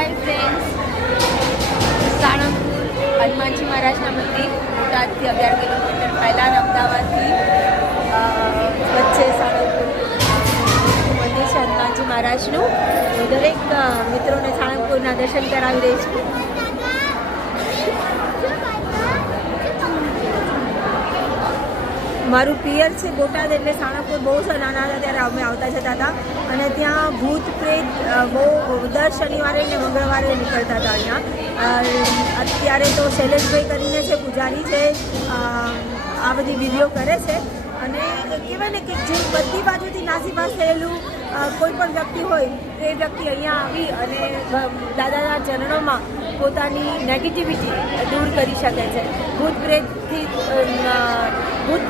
Hi friends, Salangpur Hanumanji મહારાજના મંદિર બોટાદથી 11 kilometre પહેલાં અમદાવાદથી વચ્ચે સાળંગપુર મંદિર છે હનુમાનજી મહારાજનું. દરેક મિત્રોને સાળંગપુરના દર્શન કરાવી રહી છું. મારું પિયર છે બોટાદ, એટલે સાળંગપુર બહુ નાના હતા ત્યારે અમે આવતા જતા હતા અને ત્યાં ભૂત પ્રેત બહુ દર શનિવારે ને મંગળવારે નીકળતા હતા અહીંયા. અત્યારે તો શૈલેષભાઈ કરીને છે પૂજારી છે, આ બધી વિડીયો કરે છે અને કહેવાય ને કે જે બધી બાજુથી નાસીપાસ થયેલું કોઈ પણ વ્યક્તિ હોય તો એ વ્યક્તિ અહીંયા આવી અને દાદાના ચરણોમાં પોતાની નેગેટિવિટી દૂર કરી શકે છે. ભૂત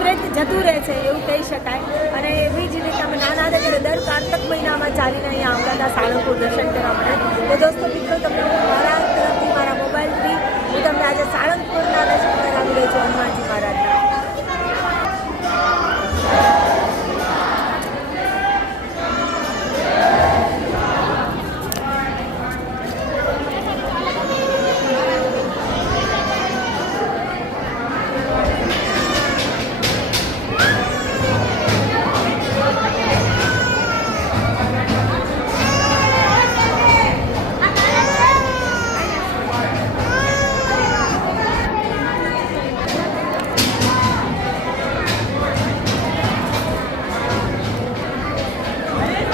પ્રેત જતું રહે છે એવું કહી શકાય. અને એવી જ રીતે અમે નાના હતા ત્યારે દર કાર્તક મહિનામાં ચાલીને અહીંયા આવતા હતા સાળંગપુર દર્શન કરવા માટે. તો દોસ્તો મિત્રો, તમને હું